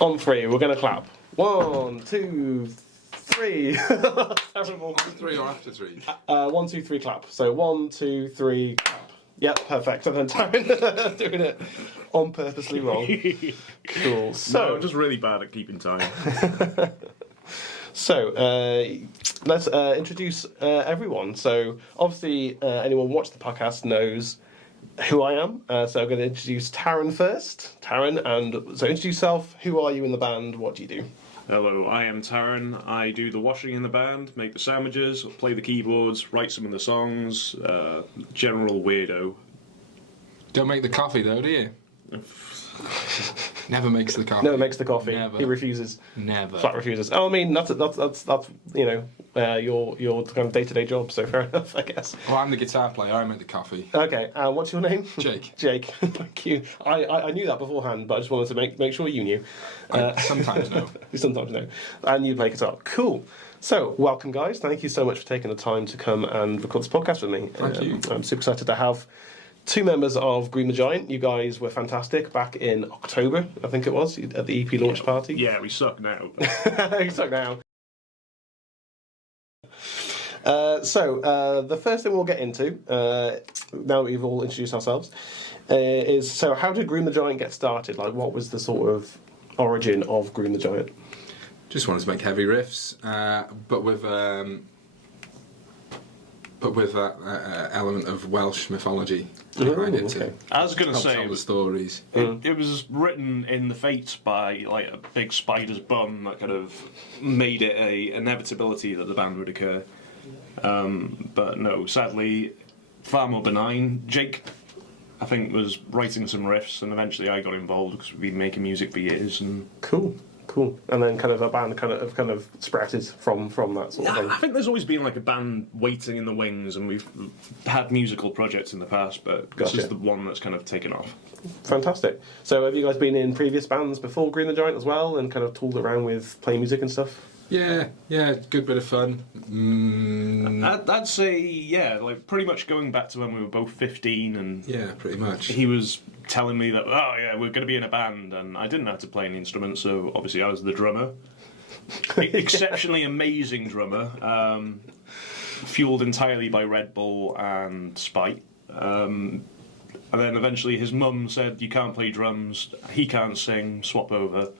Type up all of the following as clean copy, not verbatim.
On three, we're going to clap. 1, 2, 3. Terrible. On three or after three? 1, 2, 3, clap. So 1, 2, 3, clap. Yep, perfect. And then Taryn doing it on purposely wrong. Cool. So No, I'm just really bad at keeping time. So, let's introduce everyone. So, obviously, anyone watching the podcast knows who I am. So, I'm going to introduce Taryn first. Taryn, and so introduce yourself. Who are you in the band? What do you do? Hello, I am Taryn. I do the washing in the band, make the sandwiches, play the keyboards, write some of the songs. General weirdo. Don't make the coffee though, do you? Never makes the coffee. Never makes the coffee. Never. He refuses. Never. Flat refuses. Oh, I mean, that's you know, your kind of day-to-day job. So fair enough, I guess. Well, I'm the guitar player. I make the coffee. Okay. What's your name? Jake. Jake. Thank you. I knew that beforehand, but I just wanted to make sure you knew. I sometimes know. You sometimes know. And you play guitar. Cool. So, welcome, guys. Thank you so much for taking the time to come and record this podcast with me. Thank you. I'm super excited to have two members of Groom The Giant. You guys were fantastic back in October, I think it was, at the EP launch party. Yeah, we suck now. You suck now. So, the first thing we'll get into, now that we've all introduced ourselves, is, so how did Groom The Giant get started? Like, what was the sort of origin of Groom The Giant? Just wanted to make heavy riffs, but with that element of Welsh mythology behind it okay. I was going to help say, tell the stories. it was written in the fates by like a big spider's bum that kind of made it a inevitability that the band would occur. But no, sadly, far more benign. Jake, I think, was writing some riffs, and eventually I got involved because we've been making music for years. And Cool. And then kind of a band kind of sprouted from that sort of thing. I think there's always been like a band waiting in the wings, and we've had musical projects in the past, but this Gotcha. is the one that's kind of taken off. Fantastic. So have you guys been in previous bands before Groom The Giant as well, and kind of tooled around with playing music and stuff? Yeah, good bit of fun. I'd say, yeah, like pretty much going back to when we were both 15, and Yeah, pretty much. he was telling me that, oh yeah, we're going to be in a band, and I didn't know how to play any instrument, so obviously I was the drummer. Exceptionally amazing drummer, fueled entirely by Red Bull and spite. And then eventually his mum said, you can't play drums, he can't sing, swap over.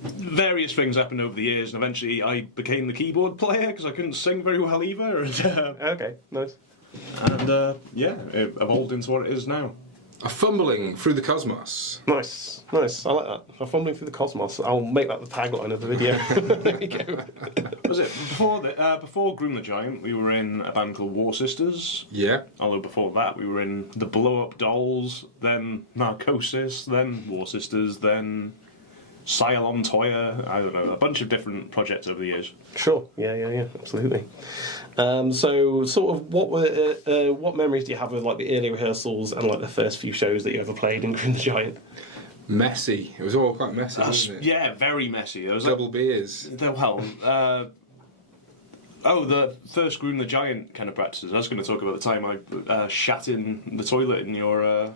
Various things happened over the years, and eventually I became the keyboard player because I couldn't sing very well either. Okay, nice. And yeah, it evolved into what it is now. A fumbling through the cosmos. Nice. I like that. I'm fumbling through the cosmos. I'll make that the tagline of the video. There we go. Was it before Groom The Giant? We were in a band called War Sisters. Yeah. Although before that, we were in the Blow Up Dolls, then Narcosis, then War Sisters, then Cylon Toya. I don't know, a bunch of different projects over the years. Sure. Yeah. Absolutely. So, sort of, what memories do you have of like the early rehearsals and like the first few shows that you ever played in Groom The Giant? Messy. It was all quite messy, wasn't it? Yeah, very messy. There was Double beers. the first Groom The Giant kind of practices. I was going to talk about the time I shat in the toilet in your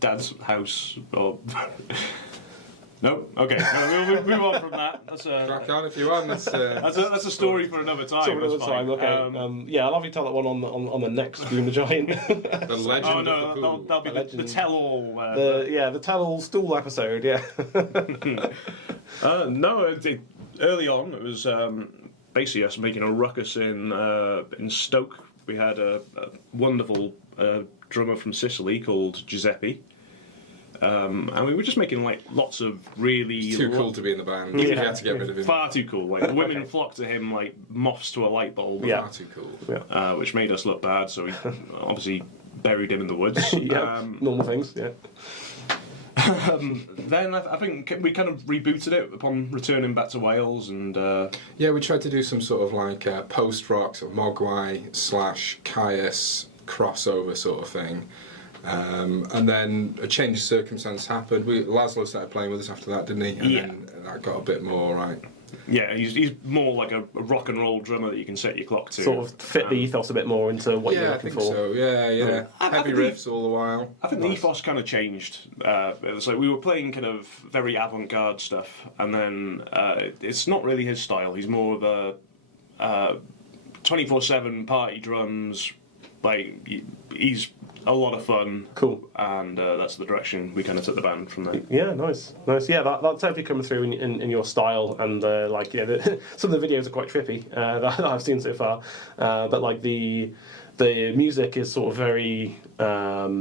dad's house. Or no, okay. We'll move on from that. Crack on if you want. That's a story for another time. So another that's time, fine. okay. Yeah, I'll have you tell that one on the next Groom The Giant. the legend Oh of no, the pool. that'll be the tell-all. the tell-all stool episode. Yeah. No, early on it was basically us making a ruckus in Stoke. We had a wonderful drummer from Sicily called Giuseppe. And we were just making like lots of really Too cool to be in the band. Yeah. You had to get rid of him. far too cool. Like women flocked to him like moths to a light bulb. Yeah. Far too cool. Which made us look bad. So we obviously buried him in the woods. Yeah. Normal things. Yeah. Then I think we kind of rebooted it upon returning back to Wales, and Yeah, we tried to do some sort of like post-rock, sort of Mogwai / Caius crossover sort of thing. And then a change of circumstance happened. Laszlo started playing with us after that, didn't he? And Yeah. then that got a bit more right. Yeah, he's more like a rock and roll drummer that you can set your clock to. Sort of fit the ethos a bit more into what you're I looking think for. so. Yeah. I Heavy think riffs all the while. I think the ethos kind of changed. It was like we were playing kind of very avant-garde stuff, and then it's not really his style. He's more of a 24/7 party drums. Like he's a lot of fun. Cool. And that's the direction we kind of took the band from there. Yeah, nice. Yeah, that's definitely coming through in your style, and like some of the videos are quite trippy that I've seen so far, but like the music is sort of very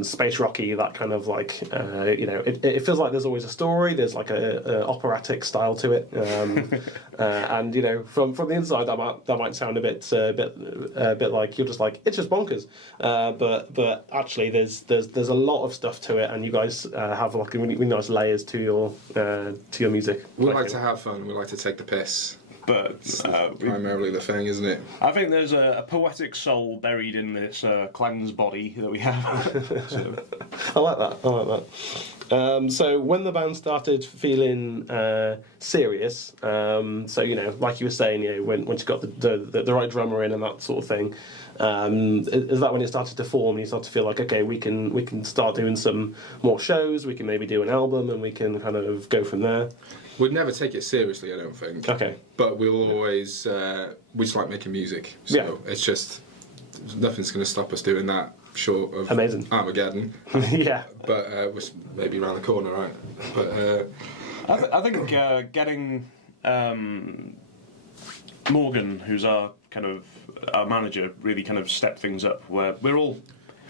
space rocky. That kind of like it feels like there's always a story. There's like a operatic style to it, and from the inside that might sound a bit like you're just like it's just bonkers, but actually there's a lot of stuff to it, and you guys have like really nice layers to your music. We like to have fun. We like to take the piss. But Primarily the thing, isn't it? I think there's a poetic soul buried in this clan's body that we have. So. I like that. So when the band started feeling serious, so like you were saying, once you got the right drummer in and that sort of thing, is that when it started to form? And you start to feel like, okay, we can start doing some more shows. We can maybe do an album, and we can kind of go from there. We'd never take it seriously, I don't think. Okay. But we'll always, we just like making music. So it's just, nothing's going to stop us doing that short of Amazing. Armageddon. Yeah. But which maybe around the corner, right? But I think getting Morgan, who's our manager, really kind of stepped things up, where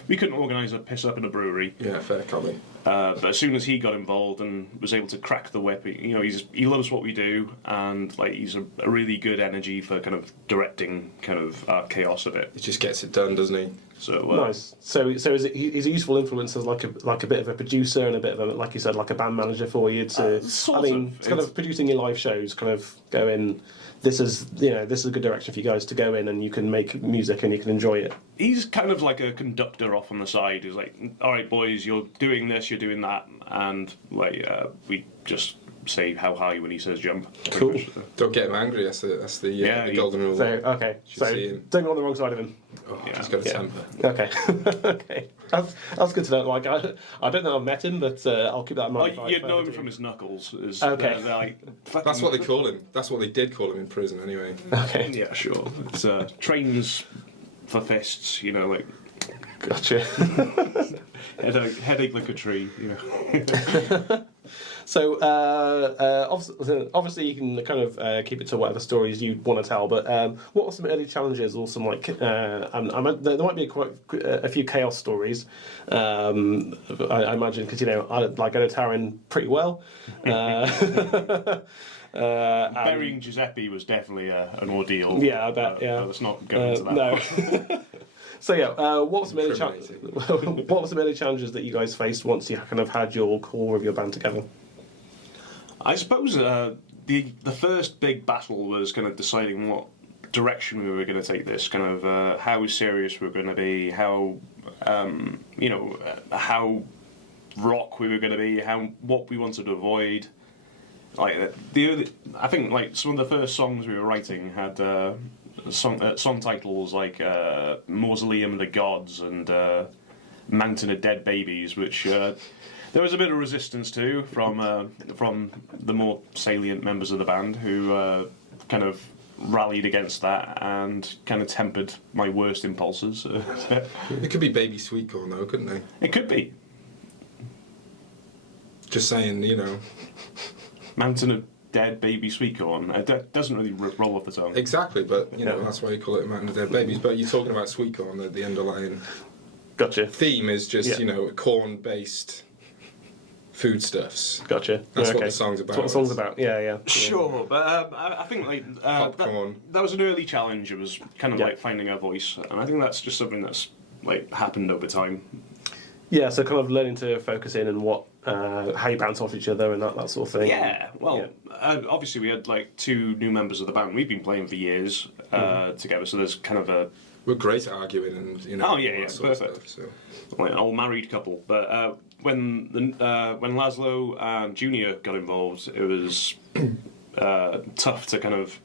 we couldn't organise a piss up in a brewery. yeah, fair comment. But as soon as he got involved and was able to crack the whip, he loves what we do, and like he's a really good energy for kind of directing kind of our chaos a bit. He just gets it done, doesn't he? So Nice. So is he's a useful influence as like a bit of a producer and a bit of a, like you said, like a band manager for you to. Sort I mean, of. it's kind of producing your live shows, kind of go in. This is a good direction for you guys to go in, and you can make music and you can enjoy it. He's kind of like a conductor off on the side. He's like, all right, boys, you're doing this, you're doing that, and like we just say how high when he says jump. Cool. Don't get him angry. That's the golden rule. So okay, so see him. don't go on the wrong side of him. Oh, Yeah. he's got a temper. Okay, okay, that's good to know. Like I don't know I've met him, but I'll keep that in mind. You'd know him from his knuckles. Okay. They're like, That's what they call him. That's what they did call him in prison, anyway. Okay, Yeah, sure. It's trains for fists, like gotcha. headache like a tree, So obviously you can kind of keep it to whatever stories you want to tell. But what were some early challenges, or some like there might be quite a few chaos stories. I imagine because I know Taran pretty well. Burying Giuseppe was definitely an ordeal. Yeah, I bet. Yeah, let's not go into that. No. So what were some early challenges that you guys faced once you kind of had your core of your band together? I suppose the first big battle was kind of deciding what direction we were going to take this, kind of how serious we were going to be, how how rock we were going to be, what we wanted to avoid. Like I think like some of the first songs we were writing had song titles like "Mausoleum of the Gods" and "Mountain of Dead Babies," which there was a bit of resistance to from the more salient members of the band, who kind of rallied against that and kind of tempered my worst impulses. It could be Baby Sweet Corn, though, couldn't they? It could be. Just saying, Mountain of Dead Baby Sweet Corn. It doesn't really roll off the tongue. Exactly, but that's why you call it Mountain of Dead Babies. But you're talking about sweet corn, the underlying Gotcha. theme is just corn-based foodstuffs. Gotcha. That's Okay. what the song's about. That's what the song's about. Yeah. Sure, but I think like Popcorn. that was an early challenge. It was kind of Yeah. like finding our voice, and I think that's just something that's like happened over time. Yeah, so kind of learning to focus in and how you bounce off each other and that sort of thing. Yeah, well, obviously we had like 2 new members of the band. We've been playing for years together, so there's kind of a We're great at arguing and Oh, all yeah, that sort of perfect. stuff, so. like an old married couple. But when Laszlo and Junior got involved, it was tough to kind of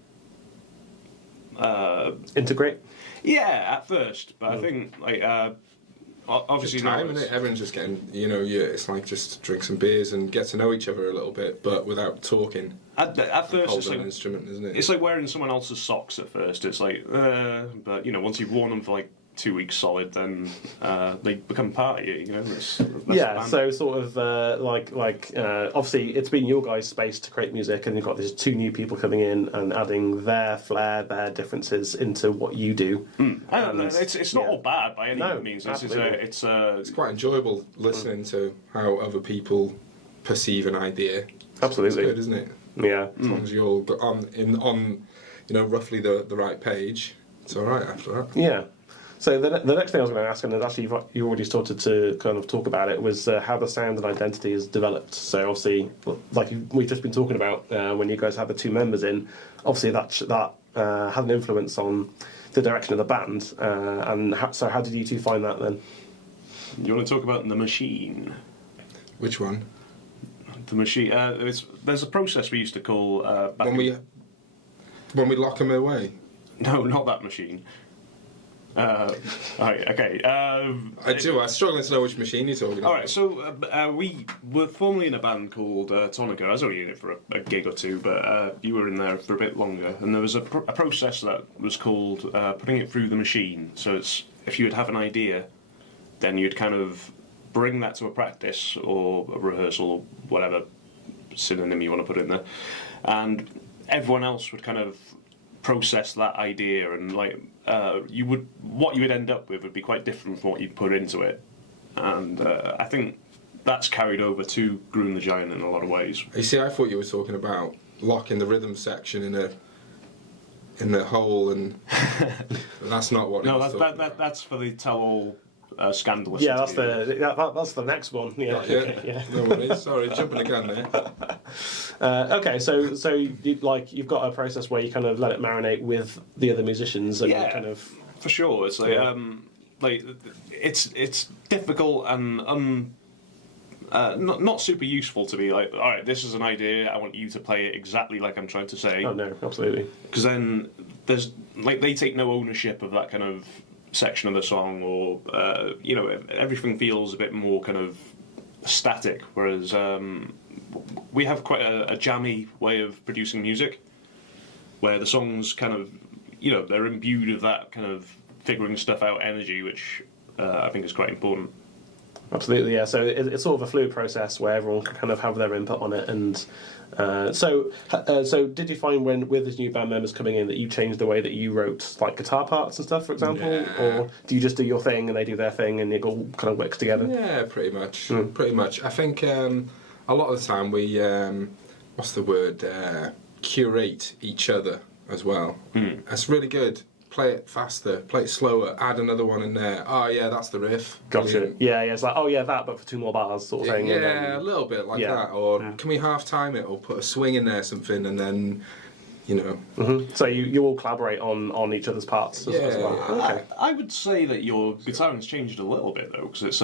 Integrate. yeah, at first, but I think obviously Just time, now innit? Everyone's just getting, it's like just drink some beers and get to know each other a little bit, but without talking. at first it's Holding an like instrument, isn't it? it's like wearing someone else's socks at first. It's like, but once you've worn them for like 2 weeks solid, then they become part of you. That's Yeah, the band. so sort of obviously it's been your guys' space to create music, and you've got these 2 new people coming in and adding their flair, their differences into what you do. It's not all bad by any No, means. absolutely. It's Quite enjoyable listening to how other people perceive an idea. Absolutely. It's good, isn't it? Yeah. As long as you all got on roughly the right page, it's all right after that. Yeah. So the next thing I was going to ask, and actually you already started to kind of talk about it, was how the sound and identity is developed. So obviously, like we've just been talking about, when you guys had the 2 members in, obviously that had an influence on the direction of the band. So how did you 2 find that then? You want to talk about the machine? Which one? The machine. There's a process we used to call back When we lock them away. No, not that machine. Alright, okay. I'm struggling to know which machine you're talking about. Alright, so we were formerly in a band called Tonica. I was only in it for a gig or 2, but you were in there for a bit longer. And there was a process that was called putting it through the machine. So it's if you would have an idea, then you'd kind of bring that to a practice or a rehearsal or whatever synonym you want to put in there. And everyone else would kind of process that idea, and like what you would end up with would be quite different from what you'd put into it. And I think that's carried over to Groom the Giant in a lot of ways. You see, I thought you were talking about locking the rhythm section in the hole, and that's not what. No, it was that's for the tell-all scandalous. Yeah, interview. that's the next one. Yeah. Okay, yeah. No worries. Sorry, jumping the gun there. Okay, so you've got a process where you kind of let it marinate with the other musicians, and you kind of for sure. It's like it's difficult and not super useful to be like, all right, this is an idea. I want you to play it exactly like I'm trying to say. Oh no, absolutely. Because then there's they take no ownership of that kind of section of the song, or everything feels a bit more kind of static. Whereas we have quite a jammy way of producing music, where the songs kind of they're imbued with that kind of figuring stuff out energy, which I think is quite important. Absolutely, yeah. So it's sort of a fluid process where everyone can kind of have their input on it. And so did you find with these new band members coming in that you changed the way that you wrote like guitar parts and stuff, for example, or do you just do your thing and they do their thing and it all kind of works together? Yeah, pretty much. Pretty much. I think a lot of the time we curate each other as well. That's really good. Play it faster, play it slower, add another one in there. Oh yeah, that's the riff. Gotcha. Brilliant. Yeah, it's like, oh yeah, that, but for 2 more bars sort of thing. Yeah, and then, a little bit like that. Or can we half time it or put a swing in there, something, and then, So you all collaborate on each other's parts as well. Okay. I would say that your guitaring's changed a little bit though, because it's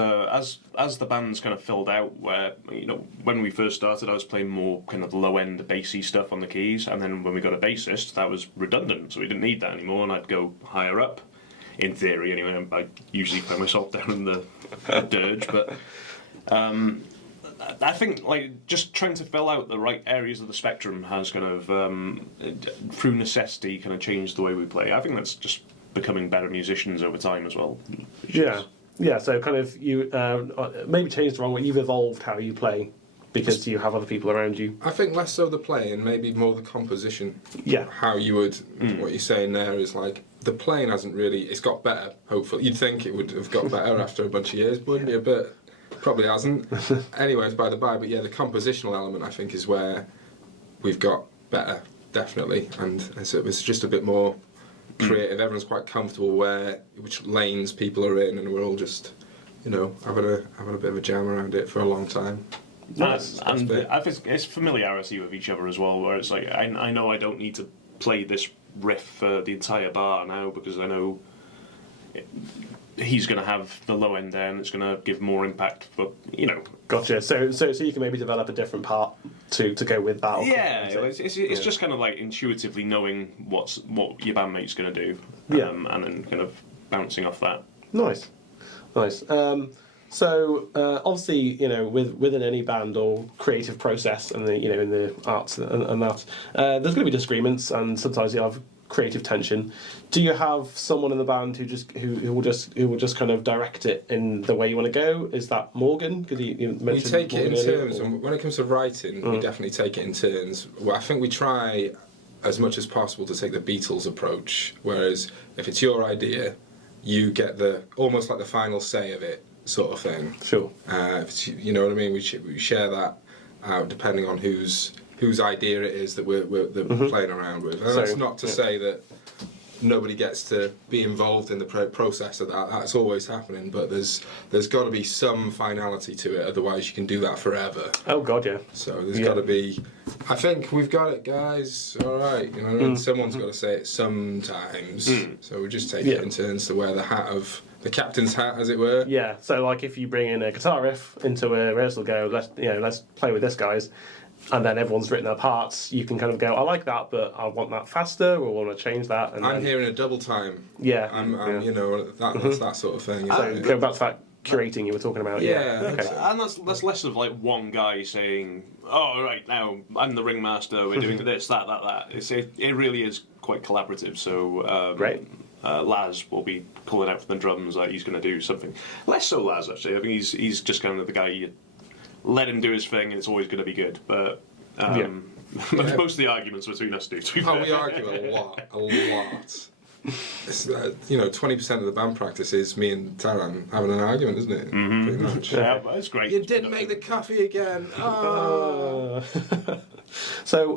as the band's kind of filled out. Where when we first started, I was playing more kind of low end bassy stuff on the keys, and then when we got a bassist, that was redundant, so we didn't need that anymore, and I'd go higher up. In theory, anyway, I usually play myself down in the dirge, but. I think just trying to fill out the right areas of the spectrum has kind of through necessity kind of changed the way we play. I think that's just becoming better musicians over time as well. Yeah. So kind of you maybe changed the wrong way. You've evolved how you play because you have other people around you. I think less so the playing, maybe more the composition. Yeah. How you would what you're saying there is like the playing hasn't really. It's got better. Hopefully, you'd think it would have got better after a bunch of years, wouldn't you? But probably hasn't. Anyways, by the by, but yeah, the compositional element I think is where we've got better, definitely, and so it's just a bit more creative. Everyone's quite comfortable which lanes people are in, and we're all just, having a bit of a jam around it for a long time. Nice. And I think it's familiarity with each other as well, where it's like I know I don't need to play this riff for the entire bar now because I know. He's going to have the low end there, and it's going to give more impact for. Gotcha. So you can maybe develop a different part to go with that. Yeah, it's just kind of like intuitively knowing what your bandmate's going to do, and then kind of bouncing off that. Nice. So obviously, within any band or creative process, and in the arts and that, there's going to be disagreements, and sometimes you have creative tension. Do you have someone in the band who will just kind of direct it in the way you want to go? Is that Morgan? Because you mentioned we take Morgan it in earlier, turns, and when it comes to writing, we definitely take it in turns. Well, I think we try as much as possible to take the Beatles approach, whereas if it's your idea, you get almost like the final say of it, sort of thing. Sure. You know what I mean? We share that out depending on whose idea it is that we're playing around with. And that's not to say that nobody gets to be involved in the process of that. That's always happening, but there's got to be some finality to it. Otherwise, you can do that forever. Oh God, yeah. So there's got to be. I think we've got it, guys. All right, and someone's got to say it sometimes. So we just take it in turns to wear the captain's hat, as it were. Yeah. So like, if you bring in a guitar riff into a rehearsal, let's play with this, guys. And then everyone's written their parts. You can kind of go, I like that, but I want that faster, or I want to change that. And I'm hearing a double time. Yeah, that's that sort of thing. So go back to that curating you were talking about. Yeah. Okay. And that's less of like one guy saying, "Oh, right now I'm the ringmaster. We're doing this, that." It really is quite collaborative. So Great. Laz will be pulling out for the drums. Like he's going to do something. Less so Laz actually. I think he's just kind of the guy. You let him do his thing, and it's always going to be good. But most of the arguments between us two. We argue a lot. It's 20% of the band practice is me and Taran having an argument, isn't it? Pretty much. Yeah, that's great. You didn't make the coffee again. Oh. So,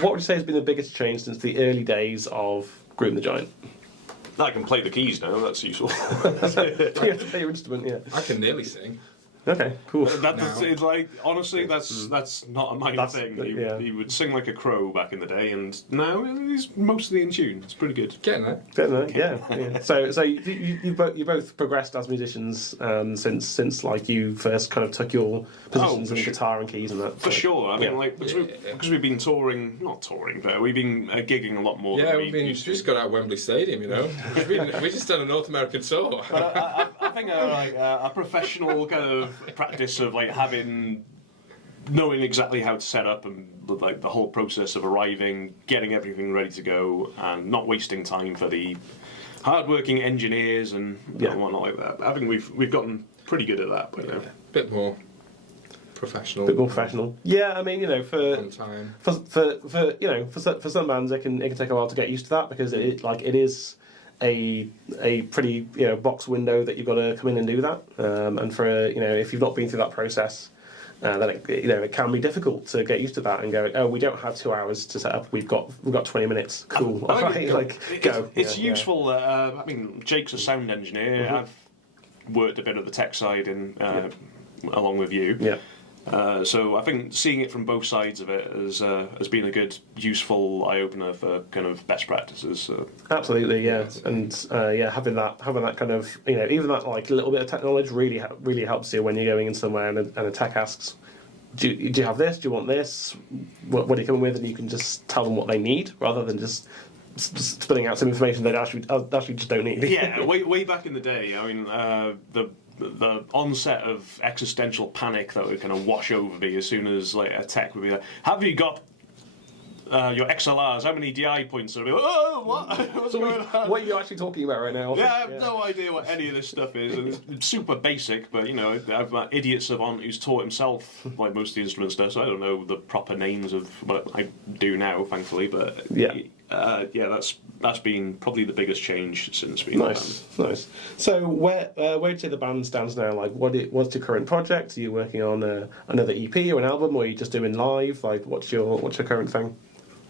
what would you say has been the biggest change since the early days of Groom the Giant? I can play the keys now. That's useful. You have to play your instrument, yeah. I can nearly sing. Okay, cool. It's like honestly, that's not a minor thing. He would sing like a crow back in the day, and now he's mostly in tune. It's pretty good. Getting there. Yeah. So you both progressed as musicians since like you first kind of took your positions in guitar and keys and that. For sure. I mean, because we've been not touring, but we've been gigging a lot more. Yeah, than we've just got out Wembley Stadium. We just done a North American tour. I think a professional kind of practice of like knowing exactly how to set up and like the whole process of arriving, getting everything ready to go, and not wasting time for the hard-working engineers and whatnot like that. I think we've gotten pretty good at that by now. Bit more professional. Yeah, I mean, for time. for some bands, it can take a while to get used to that because it is a pretty box window that you've got to come in and do that, and for if you've not been through that process, then it can be difficult to get used to that and go, oh, we don't have 2 hours to set up, we've got 20 minutes, cool. Go. It's useful. I mean, Jake's a sound engineer. I've worked a bit at the tech side along with you. Yeah. So I think seeing it from both sides of it has been a good, useful eye opener for kind of best practices. So. Absolutely, yeah, and having that kind of even that like little bit of tech knowledge really helps you when you're going in somewhere and a tech asks, do you have this? Do you want this? What are you coming with? And you can just tell them what they need rather than just spilling out some information they actually just don't need. Yeah, way back in the day, I mean the onset of existential panic that would kind of wash over me as soon as like a tech would be like, have you got your XLRs? How many DI points? And I'd be like, oh, what? What's going on? What are you actually talking about right now? Yeah, I have no idea what any of this stuff is. And it's super basic, but I've that idiot savant who's taught himself like most of the instrument stuff, so I don't know the proper names of what I do now, thankfully. But that's been probably the biggest change since being nice. So where do you say the band stands now? Like, what's your current project? Are you working on another EP or an album, or are you just doing live? Like, what's your current thing?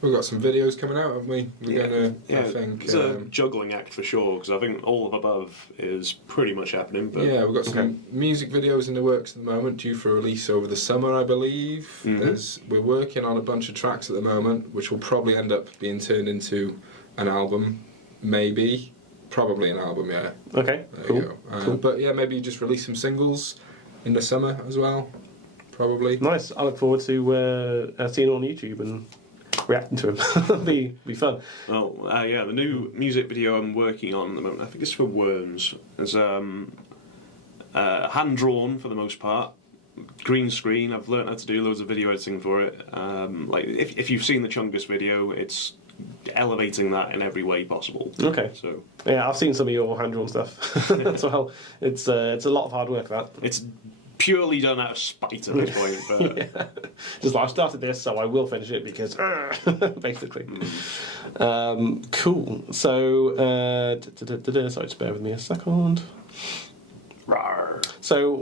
We've got some videos coming out, haven't we? We're gonna, I think it's a juggling act for sure, because I think all of above is pretty much happening. But yeah, we've got some music videos in the works at the moment, due for release over the summer, I believe. We're working on a bunch of tracks at the moment, which will probably end up being turned into an album, probably an album. Yeah. Okay. There you go. But yeah, maybe just release some singles in the summer as well. probably. Nice. I look forward to seeing it on YouTube and reacting to him. It'll be fun. Well, yeah, the new music video I'm working on at the moment, I think it's for Worms. It's hand-drawn for the most part. Green screen. I've learned how to do loads of video editing for it. Like if you've seen the Chungus video, it's elevating that in every way possible. Okay. So yeah, I've seen some of your hand-drawn stuff as well. It's a lot of hard work, that. it's purely done out of spite at this point. But Yeah. Just like, I started this, so I will finish it because, basically. Cool. So, sorry, just bear with me a second. rawr. So,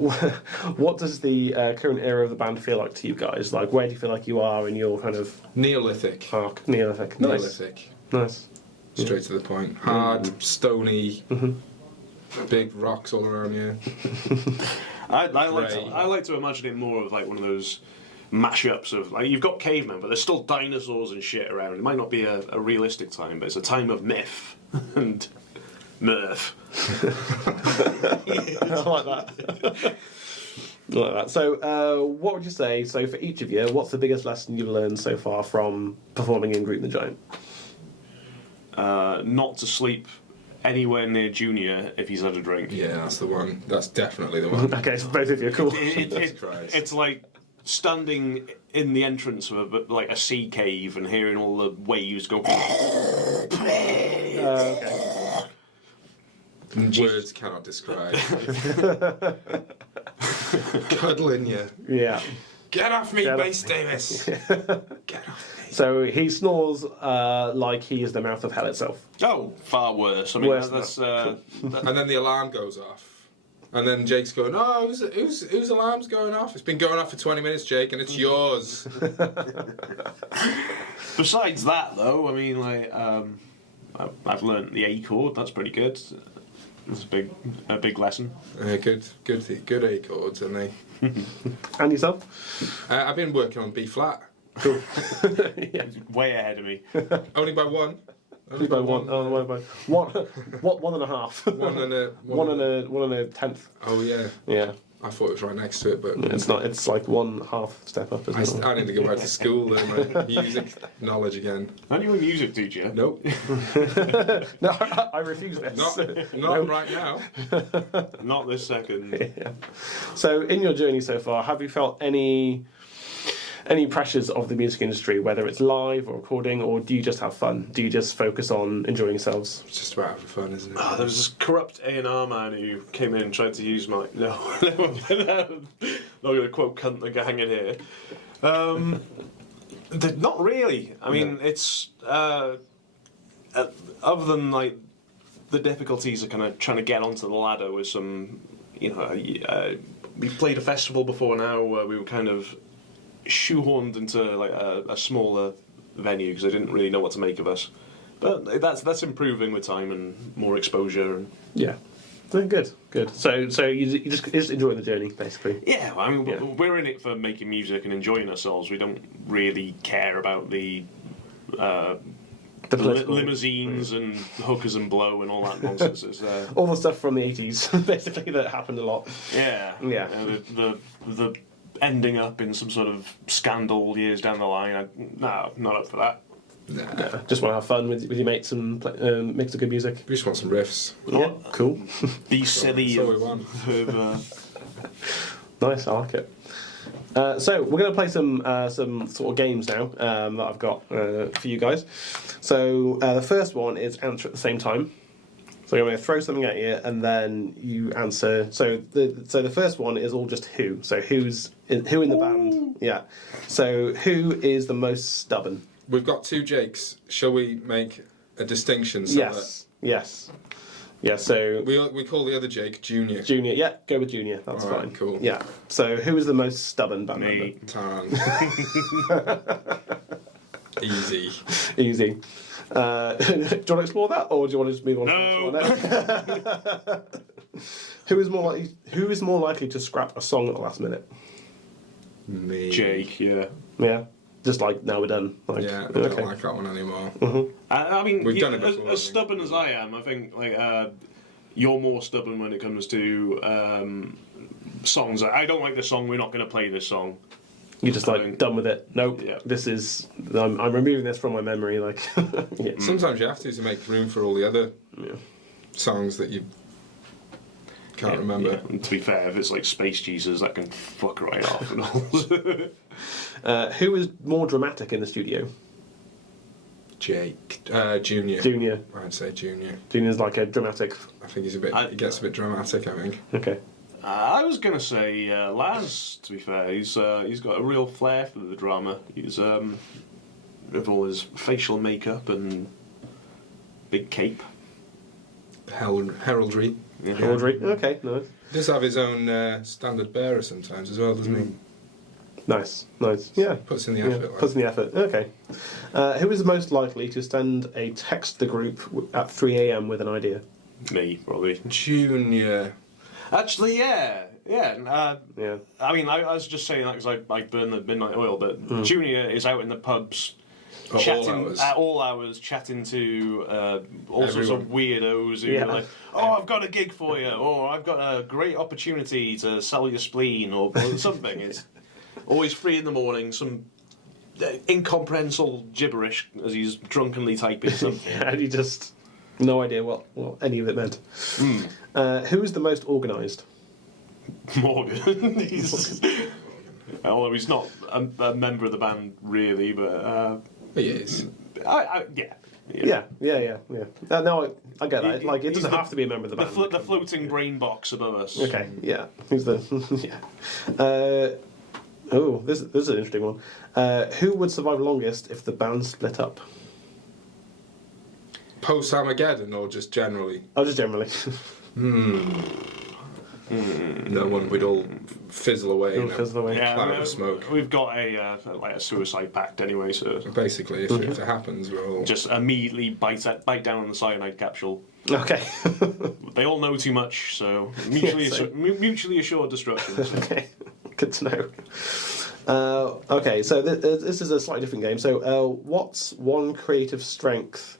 what does the current era of the band feel like to you guys? Like, where do you feel like you are in your kind of Neolithic. arc? Neolithic. Nice. Neolithic. Nice. Straight to the point. Hard, stony, big rocks all around you. I like to imagine it more of like one of those mashups of like you've got cavemen, but there's still dinosaurs and shit around. It might not be a realistic time, but it's a time of myth and mirth. I like that. I like that. So, what would you say? So, for each of you, what's the biggest lesson you've learned so far from performing in Groom the Giant? Not to sleep anywhere near Junior if he's had a drink. Yeah, that's the one. That's definitely the one. Okay, so both of you, cool. Christ. It's like standing in the entrance of a sea cave and hearing all the waves go. Okay. Words cannot describe. Cuddling you. Yeah. Get off me, Get off Bass me. Davis. Get off me. So he snores like he is the mouth of hell itself. Oh, far worse. I mean, Worse that's And then the alarm goes off. And then Jake's going, oh, whose alarm's going off? It's been going off for 20 minutes, Jake, and it's yours. Besides that, though, I mean, like, I've learnt the A chord. That's pretty good. It's a big lesson. Good A chords, and they. And yourself? I've been working on B flat. Cool. Yeah. Way ahead of me. Only by one. Only by one. Oh, by one and a half. One and a. One and a tenth. Oh yeah. Yeah. I thought it was right next to it, but It's not. It's like one half step up, isn't it? I need to go back to school and my music knowledge again. Aren't you a music teacher? Nope, No, I refuse this. not right now. Not this second. Yeah. So, in your journey so far, have you felt any pressures of the music industry, whether it's live or recording, or do you just have fun? Do you just focus on enjoying yourselves? It's just about having fun, isn't it? Oh, there was this corrupt A&R man who came in and tried to use my... No, I'm not going to quote cunt the gang in here. Not really. I mean, it's... other than, like, the difficulties of kind of trying to get onto the ladder with some... You know, we played a festival before now where we were kind of shoehorned into like a smaller venue because I didn't really know what to make of us. But that's improving with time and more exposure. And Yeah. Good. So you just enjoy the journey, basically. yeah, I mean, Yeah. we're in it for making music and enjoying ourselves. We don't really care about the political- limousines and hookers and blow and all that nonsense. It's, All the stuff from the 80s, basically, that happened a lot. yeah, Yeah. The ending up in some sort of scandal years down the line. No, not up for that. Nah. Just want to have fun with your mates and make some good music. We just want some riffs. Yeah, cool. Be silly. That's all we want. Nice, I like it. So we're going to play some sort of games now that I've got for you guys. So the first one is answer at the same time. So I'm going to throw something at you, and then you answer. So the first one is all just who. So who in the band? Yeah. So who is the most stubborn? We've got two Jakes. Shall we make a distinction? So Yes. Yeah. So that we call the other Jake Junior. Junior. Yeah, go with Junior. That's All right, fine. cool. Yeah. So who is the most stubborn band Me. Tan. Easy. member? Easy. Do you want to explore that, or do you want to just move on? No. To Who is more likely to scrap a song at the last minute? Me. Jake, yeah. Yeah. Just like now we're done. Like, Yeah, I don't like that one anymore. I mean, We've done it before, I as think. stubborn as I am, I think like you're more stubborn when it comes to songs. I don't like this song. We're not going to play this song. You're just like done with it. Nope. Yeah. This is. I'm removing this from my memory. Like. Yeah. Sometimes you have to make room for all the other songs that you can't remember. Yeah. And to be fair, if it's like Space Jesus, that can fuck right off. And all. Who is more dramatic in the studio? Junior. Junior. I'd say Junior. Junior's like a dramatic. I think he's he gets a bit dramatic, I think. Okay. I was gonna say Laz. To be fair, he's got a real flair for the drama. He's with all his facial makeup and big cape. Heraldry. Yeah. Audrey. Okay, nice. He does have his own standard bearer sometimes as well, doesn't he? Nice. Yeah. Puts in the effort. Yeah, like. puts in the effort. Okay. Who is most likely to send a text to the group at 3 a.m. with an idea? Me, probably. Junior. Actually, yeah. Yeah. I mean, I was just saying that because I burn the midnight oil, but Junior is out in the pubs at all hours, chatting to all sorts of weirdos who are like, "Oh, I've got a gig for you," or "I've got a great opportunity to sell your spleen," or something. It's always 3 in the morning, some incomprehensible gibberish as he's drunkenly typing something. And you just no idea what any of it meant. Who is the most organised? Morgan. Although he's not a member of the band really, but He is. Yeah. No, I get that. Like, it doesn't have to be a member of the band. The floating brain box above us. Okay, yeah. Who's the... yeah. This is an interesting one. Who would survive longest if the band split up? Post-Armageddon or just generally? Oh, just generally. No one would all fizzle away in a cloud of smoke. We've got a suicide pact anyway, so basically, if it happens, we're all just immediately bite down on the cyanide capsule. Okay. They all know too much, so mutually assured destruction. Okay, good to know. Okay, so this is a slightly different game. So, what's one creative strength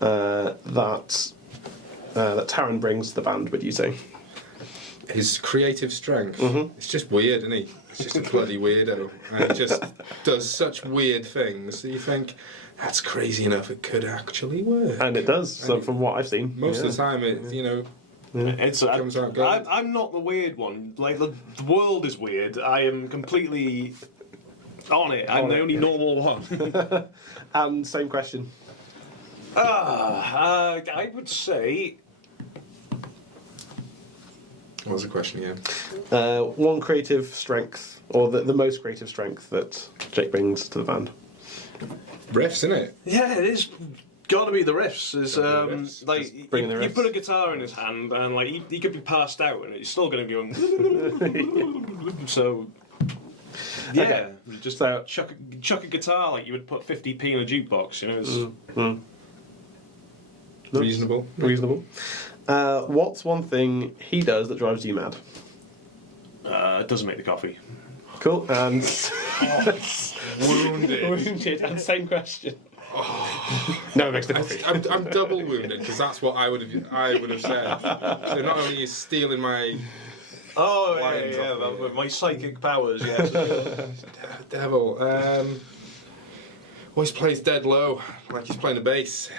that Taran brings to the band? Would you say? His creative strength. It's just weird, isn't he? It's just a bloody weirdo. And he just does such weird things that you think, that's crazy enough, it could actually work. And it does, so from what I've seen. Most of the time, it comes out good. I'm not the weird one. Like, the world is weird. I am completely on it. I'm the only normal one. And same question. I would say... What was the question again? One creative strength, or the most creative strength that Jake brings to the band. Riffs, isn't it? Yeah, it is. Got to be the riffs. Is like you put a guitar in his hand, and like he could be passed out, and he's still going to be going. So yeah, okay. Just chuck a guitar like you would put 50p in a jukebox. You know, it's Reasonable. What's one thing he does that drives you mad? It doesn't make the coffee. Cool. And Wounded. And same question. No, it makes the coffee. I'm double wounded because that's what I would have said. So not only is stealing my my psychic powers. Yes. devil. Always plays dead low, like he's playing the bass.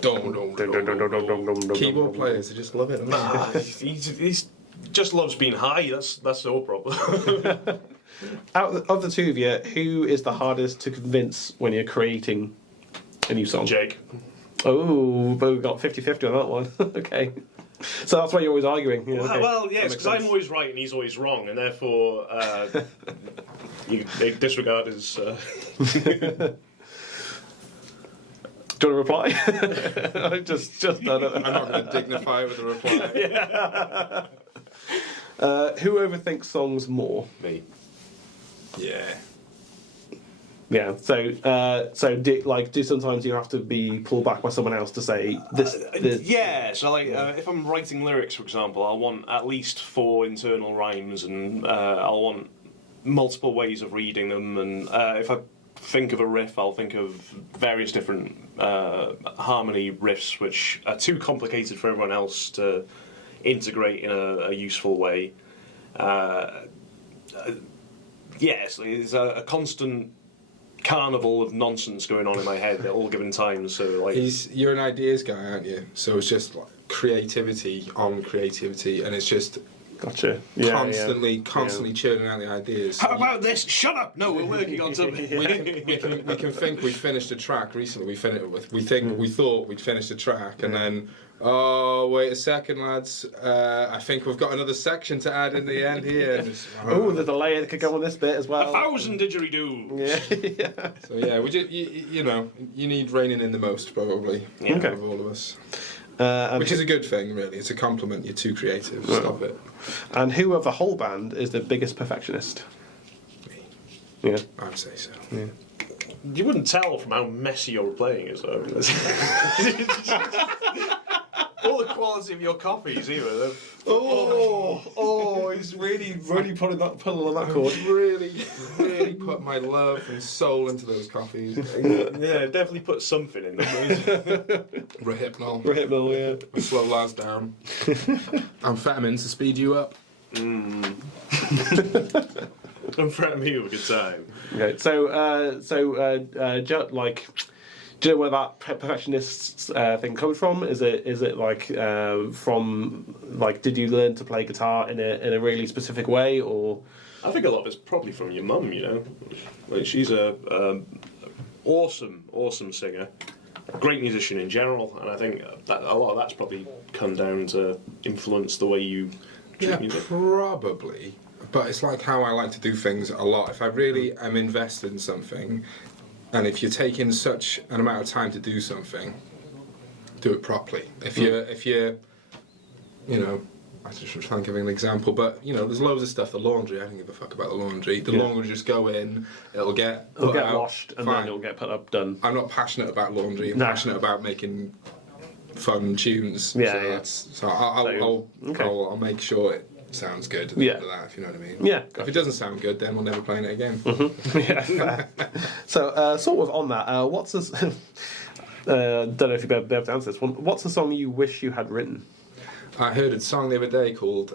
Keyboard players, they just love it. Nah, he just loves being high. That's no problem. Out of the two of you, who is the hardest to convince when you're creating a new song? Jake. Oh, but we've got 50-50 on that one. Okay. So that's why you're always arguing. Yeah, okay. Well, yes, because I'm always right and he's always wrong, and therefore they disregard his... Do you want to reply? I've just done it. I'm not going to dignify it with a reply. Who overthinks songs more? Me. Yeah. Yeah. So do sometimes you have to be pulled back by someone else to say this? Yeah. So if I'm writing lyrics, for example, I'll want at least 4 internal rhymes, and I'll want multiple ways of reading them, and if I think of a riff, I'll think of various different harmony riffs which are too complicated for everyone else to integrate in a useful way. Yes, it's a constant carnival of nonsense going on in my head at all given times. So like, you're an ideas guy, aren't you? So it's just like creativity on creativity, and it's just Gotcha. constantly churning out the ideas. how about this? Shut up! No, we're working on something. We can think we finished a track recently. We thought we'd finished a track, and then oh wait a second, lads. I think we've got another section to add in the end here. Oh, the delay that could go on this bit as well. 1,000 didgeridoos. Yeah. So yeah, we just you need reining in the most probably. Yeah. Okay. Of all of us. And Which is a good thing, really. It's a compliment. You're too creative. Stop it. And who of the whole band is the biggest perfectionist? Me. Yeah. I would say so. Yeah. You wouldn't tell from how messy you're playing is, though. All the quality of your copies, either. He's really pulling on that chord. Really put my love and soul into those coffees. Yeah, definitely put something in them. Rohypnol. Yeah. Slow lads down. Amphetamines to speed you up. Amphetamine with a good time. Okay, do you know where that perfectionist thing comes from? Is it like from like, did you learn to play guitar in a really specific way, or? I think a lot of it's probably from your mum, you know. Like, she's a awesome singer, a great musician in general, and I think that a lot of that's probably come down to influence the way you treat music. Probably. But it's like how I like to do things a lot. If I really am invested in something, and if you're taking such an amount of time to do something, do it properly. If you're, I just trying to give an example, but there's loads of stuff. The laundry, I don't give a fuck about the laundry. The laundry will just go in, it'll get out, washed, and then it'll get put up, done. I'm not passionate about laundry. I'm passionate about making fun tunes. I'll make sure it sounds good at the end of that, if you know what I mean. Yeah. If it doesn't sound good, then we'll never play it again. Yeah. So, sort of on that, what's this? Don't know if you'll be able to answer this one. What's the song you wish you had written? I heard a song the other day called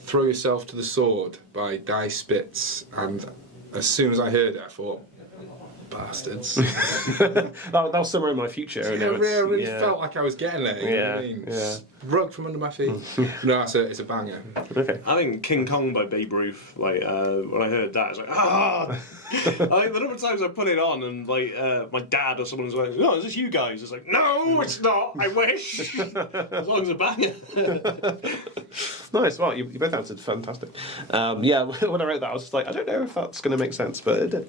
"Throw Yourself to the Sword" by Die Spitz, and as soon as I heard it, I thought, bastards. that was somewhere in my future. I really felt like I was getting there. You know what I mean? Rug from under my feet. No, it's a banger. Okay. I think King Kong by Babe Ruth, like, when I heard that, I was like, I think the number of times I put it on and, like, my dad or someone was like, "No, is this you guys?" It's like, "No, it's not, I wish." As long as a banger. Nice. Well, you both answered fantastic. When I wrote that, I was just like, I don't know if that's going to make sense, but it did.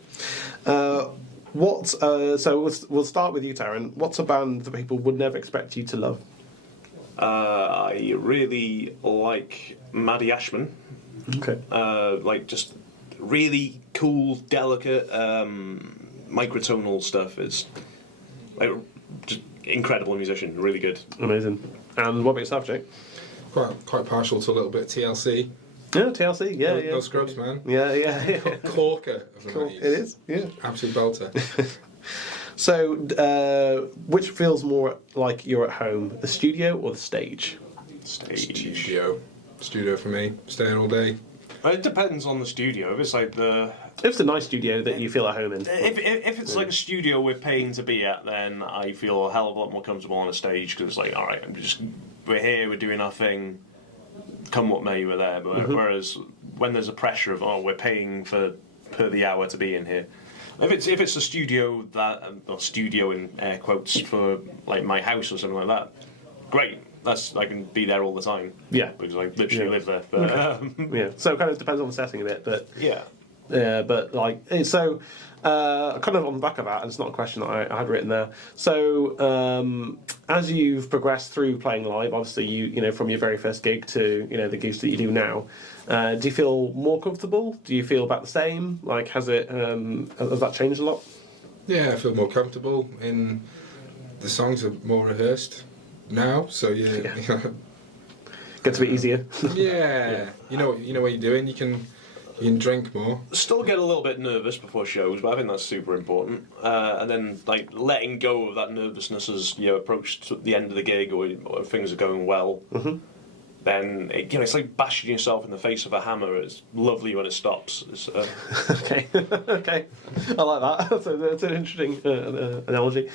So we'll start with you, Taryn. What's a band that people would never expect you to love? I really like Maddie Ashman. Okay. Like, just really cool, delicate, microtonal stuff. It's like just incredible musician, really good. Amazing. And what about yourself, Jake? Quite partial to a little bit of TLC. Yeah, TLC. Yeah, No scrubs, man. Yeah. Corker of the Cool. 90s. It is. Yeah. Absolute belter. So, which feels more like you're at home, the studio or the stage? Studio for me. Staying all day. It depends on the studio. If it's like If it's a nice studio that you feel at home in. If it's like a studio we're paying to be at, then I feel a hell of a lot more comfortable on a stage because it's like, all right, we're here, we're doing our thing. Come what may, we're there. But whereas when there's a pressure of we're paying per the hour to be in here. If it's a studio or studio in air quotes for like my house or something like that, great. I can be there all the time. Yeah, because I literally live there. But, yeah, so it kind of depends on the setting a bit, but yeah. But like so, kind of on the back of that, and it's not a question that I had written there. So, as you've progressed through playing live, obviously you from your very first gig to the gigs that you do now, do you feel more comfortable? Do you feel about the same? Like, has that changed a lot? Yeah, I feel more comfortable. The songs are more rehearsed now, so Gets a bit easier. Yeah. You know what you're doing. You can You can drink more. Still get a little bit nervous before shows, but I think that's super important. And then, like, letting go of that nervousness as you approach the end of the gig or things are going well. Mm-hmm. Then it's like bashing yourself in the face with a hammer. It's lovely when it stops. Okay, okay, I like that. That's an interesting analogy.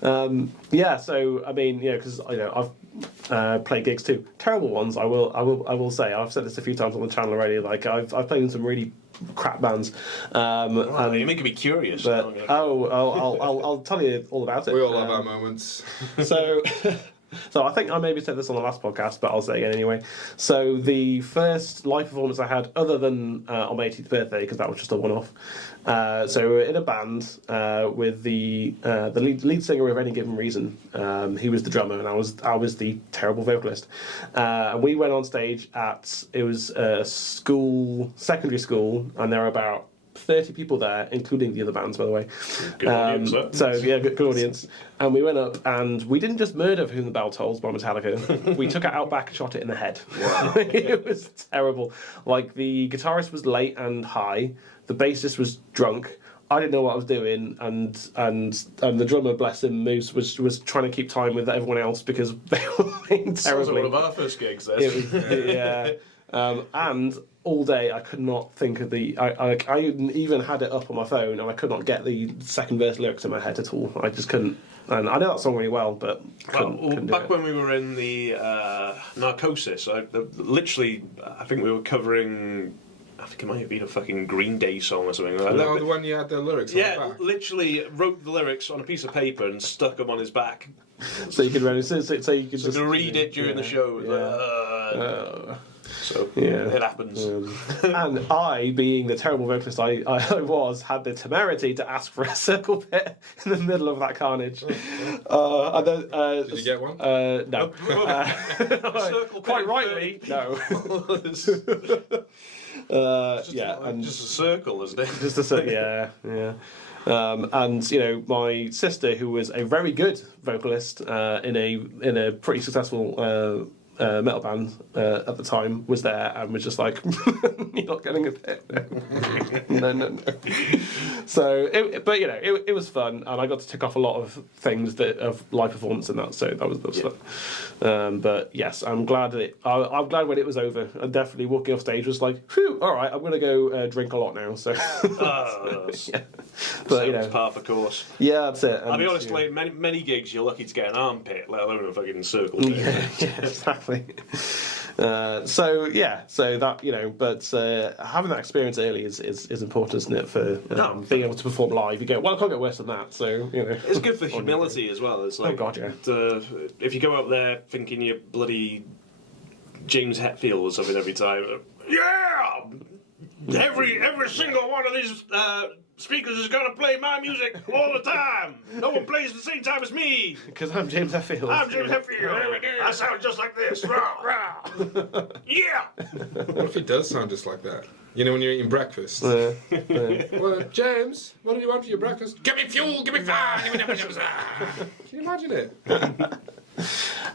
So I mean, because I've played gigs too, terrible ones. I will say I've said this a few times on the channel already. Like I've played in some really crap bands. Wow, you're making me curious. But, I'll tell you all about it. We all have our moments. So I think I maybe said this on the last podcast, but I'll say it again anyway. So the first live performance I had, other than on my 18th birthday, because that was just a one-off. So we were in a band with the lead singer of Any Given Reason. He was the drummer, and I was the terrible vocalist. And we went on stage it was a secondary school, and there were about 30 people there, including the other bands, by the way. Good audience, so yeah, good audience. And we went up, and we didn't just murder "Whom the Bell Tolls" by Metallica. We took it out back and shot it in the head. Wow. It was terrible. Like, the guitarist was late and high, the bassist was drunk. I didn't know what I was doing, and the drummer, bless him, Moose, was trying to keep time with everyone else because they were playing terribly. Sounds like one of our first gigs, then. Yeah. And all day I could not think of I even had it up on my phone and I could not get the second verse lyrics in my head at all. I just couldn't. And I know that song really well, but couldn't back when we were in the Narcosis, I think we were covering. I think it might have been a fucking Green Day song or something. No, the one you had the lyrics on the back. Literally wrote the lyrics on a piece of paper and stuck them on his back. So you could just read it during the show. It happens. And I, being the terrible vocalist I was, had the temerity to ask for a circle pit in the middle of that carnage. Did you get one? No. Quite rightly, no. Just a circle, isn't it? Just a circle, yeah. And my sister, who was a very good vocalist in a pretty successful metal band at the time, was there and was just like, "You're not getting a bit." No. So, it was fun, and I got to tick off a lot of things of live performance and that. So that was fun. But yes, I'm glad I'm glad when it was over. And definitely walking off stage was like, "Phew, all right, I'm going to go drink a lot now." So, yeah. But part of the course. Yeah, that's it. I'll be honest, like many gigs, you're lucky to get an armpit, let alone a fucking circle. Yeah, exactly. So that but having that experience early is important, isn't it, for being able to perform live? You go, well, I can't get worse than that. So it's good for humility as well. It's like, oh god, yeah. If you go out there thinking you're bloody James Hetfield or something every time, every single one of these speakers is going to play my music all the time. No one plays at the same time as me. Because I'm James Hetfield. I'm James Hetfield. I sound just like this. Rah, rah. Yeah. What if he does sound just like that? You know, when you're eating breakfast. Well, James, what do you want for your breakfast? Give me fuel, give me fire, give me Can you imagine it?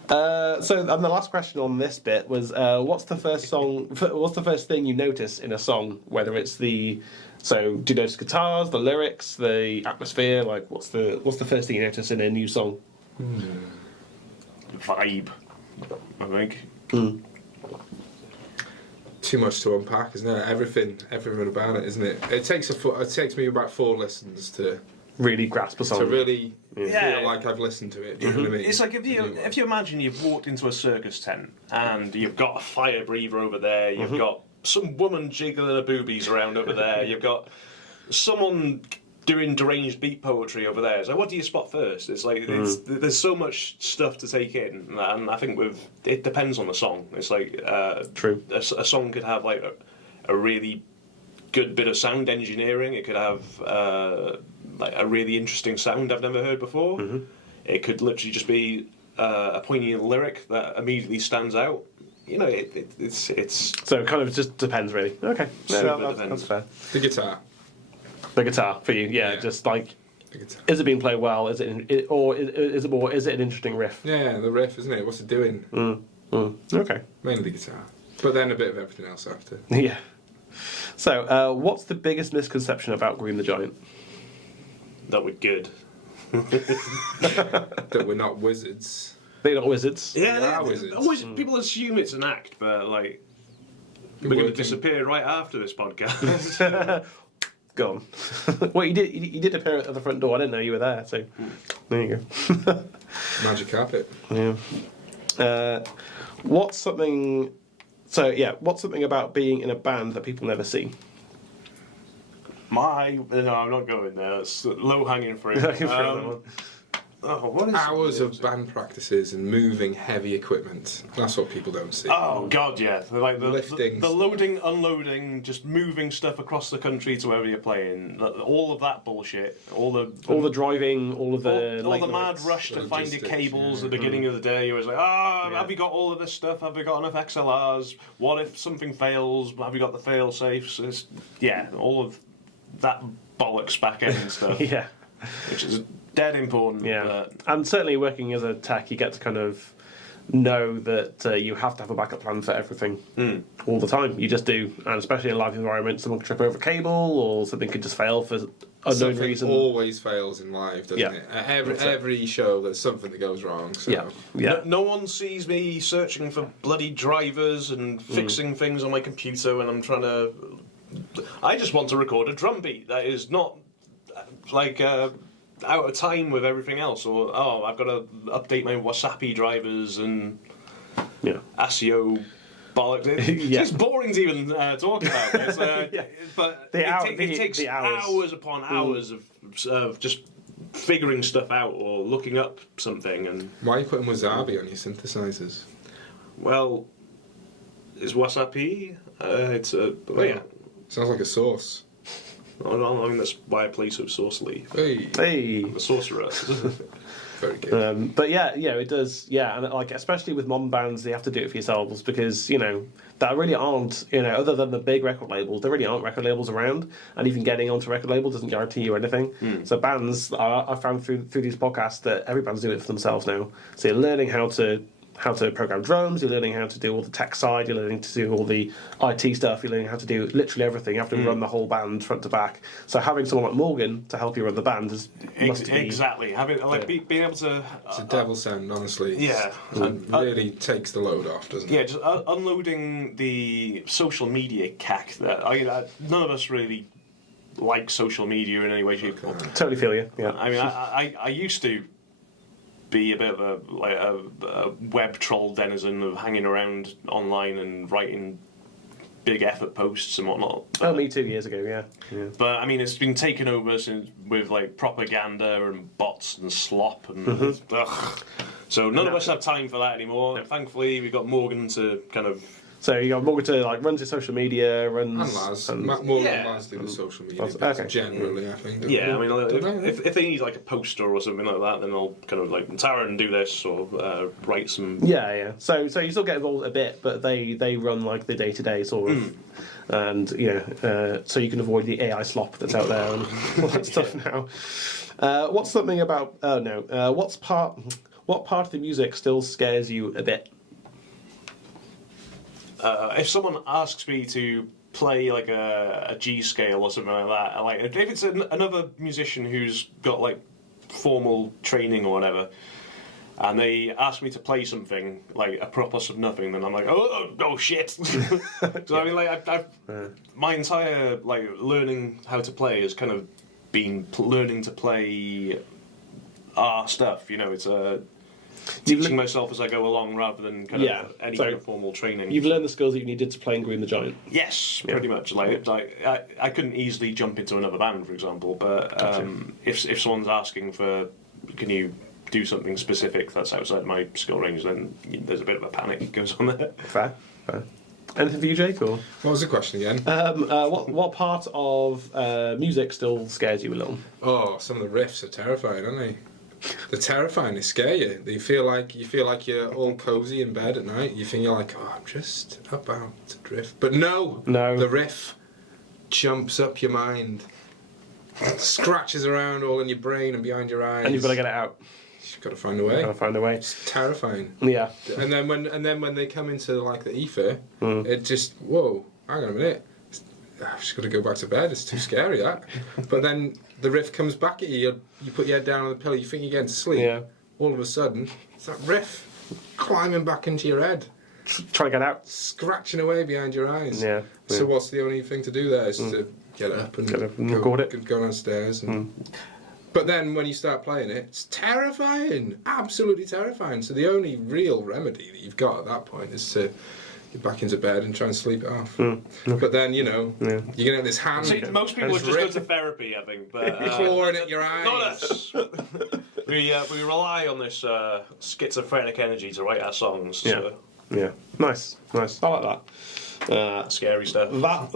So, and the last question on this bit was, what's the first thing you notice in a song? Whether it's so do you notice guitars, the lyrics, the atmosphere? Like, what's the first thing you notice in a new song? Vibe, I think. Too much to unpack, isn't it? Everything about it, isn't it? It takes me about 4 listens to really grasp a song. To really feel like I've listened to it. Do you know what I mean? It's like if you imagine you've walked into a circus tent and you've got a fire breather over there, you've got some woman jiggling her boobies around over there, you've got someone doing deranged beat poetry over there. So what do you spot first? It's like there's so much stuff to take in, and I think it depends on the song. It's like true. A song could have like a really good bit of sound engineering. It could have like a really interesting sound I've never heard before. It could literally just be a poignant lyric that immediately stands out. You know, it's so it kind of just depends, really. Okay, that's fair. The guitar. The guitar for you, yeah. Just like, is it being played well? Is it an interesting riff? Yeah, the riff, isn't it? What's it doing? Okay. Mainly the guitar, but then a bit of everything else after. Yeah. So, what's the biggest misconception about Groom the Giant? That we're good. That we're not wizards. They're not wizards. Yeah, We are wizards. always, people assume it's an act, but like we're going to Working. disappear right after this podcast. Gone. Well, you did appear at the front door. I didn't know you were there. So, there you go. Magic carpet. Yeah. What's something? So yeah, what's something about being in a band that people never see? No, I'm not going there. It's low hanging fruit. What is Hours of band practices and moving heavy equipment. That's what people don't see. Oh god, yeah! Like Lifting the stuff. loading, unloading, just moving stuff across the country to wherever you're playing. All of that bullshit. All the Driving, all of the all late the mad nights. rush to find your Logistics, cables yeah. at the beginning of the day. You was like, have you got all of this stuff? Have we got enough XLRs? What if something fails? Have you got the fail safes? All of that bollocks back end stuff. Yeah. Which is dead important. Yeah, But and certainly working as a tech, you get to kind of know that you have to have a backup plan for everything all the time. You just do, and especially in a live environment, someone could trip over a cable or something could just fail for unknown Something reason. always fails in live, doesn't Yeah. it? At every show, there's something that goes wrong. So. Yeah, No one sees me searching for bloody drivers and fixing things on my computer when I'm trying to. I just want to record a drum beat that is not like out of time with everything else, or I've got to update my Wasapi drivers and yeah. ASIO bollocks. Yeah. It's boring to even talk about this, but it takes the hours. hours upon hours of just figuring stuff out or looking up something. And Why are you putting wasabi on your synthesizers? well, is Wasapi? It's a yeah. Sounds like a sauce. I mean, that's why I play so saucily. Hey, Hey. I'm a sorcerer. very good. But yeah, it does. Yeah, and like especially with modern bands, you have to do it for yourselves because there really aren't other than the big record labels, there really aren't record labels around, and even getting onto a record label doesn't guarantee you anything. So bands, I found through these podcasts that every band's doing it for themselves now. So you're learning how to program drums, you're learning how to do all the tech side, you're learning to do all the IT stuff, you're learning how to do literally everything. You have to run the whole band front to back. So having someone like Morgan to help you run the band must be... Exactly. Having being able to It's a devil sound, honestly. yeah. It really takes the load off, doesn't Yeah, it? just unloading the social media cack that none of us really like social media in any way, shape, or form. Totally feel you, yeah. I mean, I used to be a bit of a web troll denizen of hanging around online and writing big effort posts and whatnot. Oh, me 2 years ago, yeah. But I mean, it's been taken over with like propaganda and bots and slop and ugh. So none of us have time for that anymore. Thankfully, we've got Morgan to kind of. So you got Morgan to runs your social media, runs And Laz. and- More than Laz do the social media bits Okay. generally, I think. don't Yeah, I they? mean, Don't they? if they need like a poster or something like that, then I'll kind of like Taran do this or write some. Yeah. So you still get involved a bit, but they run like the day sort of, and so you can avoid the AI slop that's out there and all that stuff now. What's something about? Oh no. What part of the music still scares you a bit? If someone asks me to play like a G scale or something like that, like if it's another musician who's got like formal training or whatever, and they ask me to play something like a Propos of Nothing, then I'm like, oh shit. So I mean, like I've my entire like learning how to play has kind of been learning to play our stuff. It's teaching myself as I go along rather than kind of any kind of formal training. You've learned the skills that you needed to play in Groom the Giant. Yes, pretty much. Like I couldn't easily jump into another band, for example. But if someone's asking for, can you do something specific that's outside my skill range, then there's a bit of a panic that goes on there. Fair. Anything for you, Jake? Or What was the question again? what part of music still scares you a little? Oh, some of the riffs are terrifying, aren't they? They're terrifying. They scare you. You feel like you're all cozy in bed at night. You think you're like, I'm just about to drift, but no. The riff jumps up your mind, scratches around all in your brain and behind your eyes, And you've got to get it out. You've got to find a way. It's terrifying. Yeah. And then when they come into like the ether, it just hang on a minute. I've just got to go back to bed. It's too scary, that. But then the riff comes back at you. You put your head down on the pillow. You think you're getting to sleep. Yeah. All of a sudden, it's that riff climbing back into your head, Trying to get out. scratching away behind your eyes. Yeah. So what's the only thing to do there is to get up and record it. go downstairs. But then when you start playing it, it's terrifying, absolutely terrifying. So the only real remedy that you've got at that point is to get back into bed and try and sleep it off. But then, you know, you're going to have this hand. See, most people just go to therapy, I think, but clawing at your eyes. not us. We rely on this schizophrenic energy to write our songs. Yeah. So Yeah. Nice. I like that. scary stuff.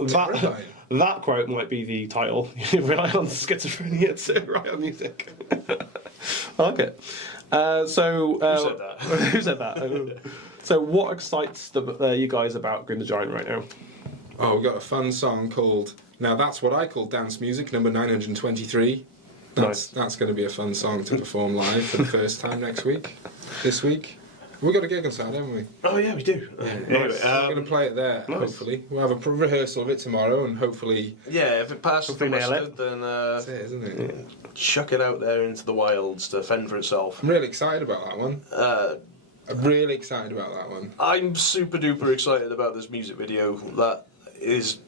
Terrifying. That quote might be the title. You rely on schizophrenia to write on music. I like it. Who said that? Who said that? So, what excites you guys about Groom the Giant right now? Oh, we've got a fun song called, now that's what I call dance music, number 923. That's going to be a fun song to perform live for the first time this week. We've got a gig on Saturday, haven't we? Oh yeah, we do. Anyway, We're going to play it there, hopefully. We'll have a rehearsal of it tomorrow, and hopefully... yeah, if it passes the Hopefully nail mustard, then That's it, isn't it? chuck it out there into the wilds to fend for itself. I'm really excited about that one. I'm really excited about that one. I'm super duper excited about this music video that is,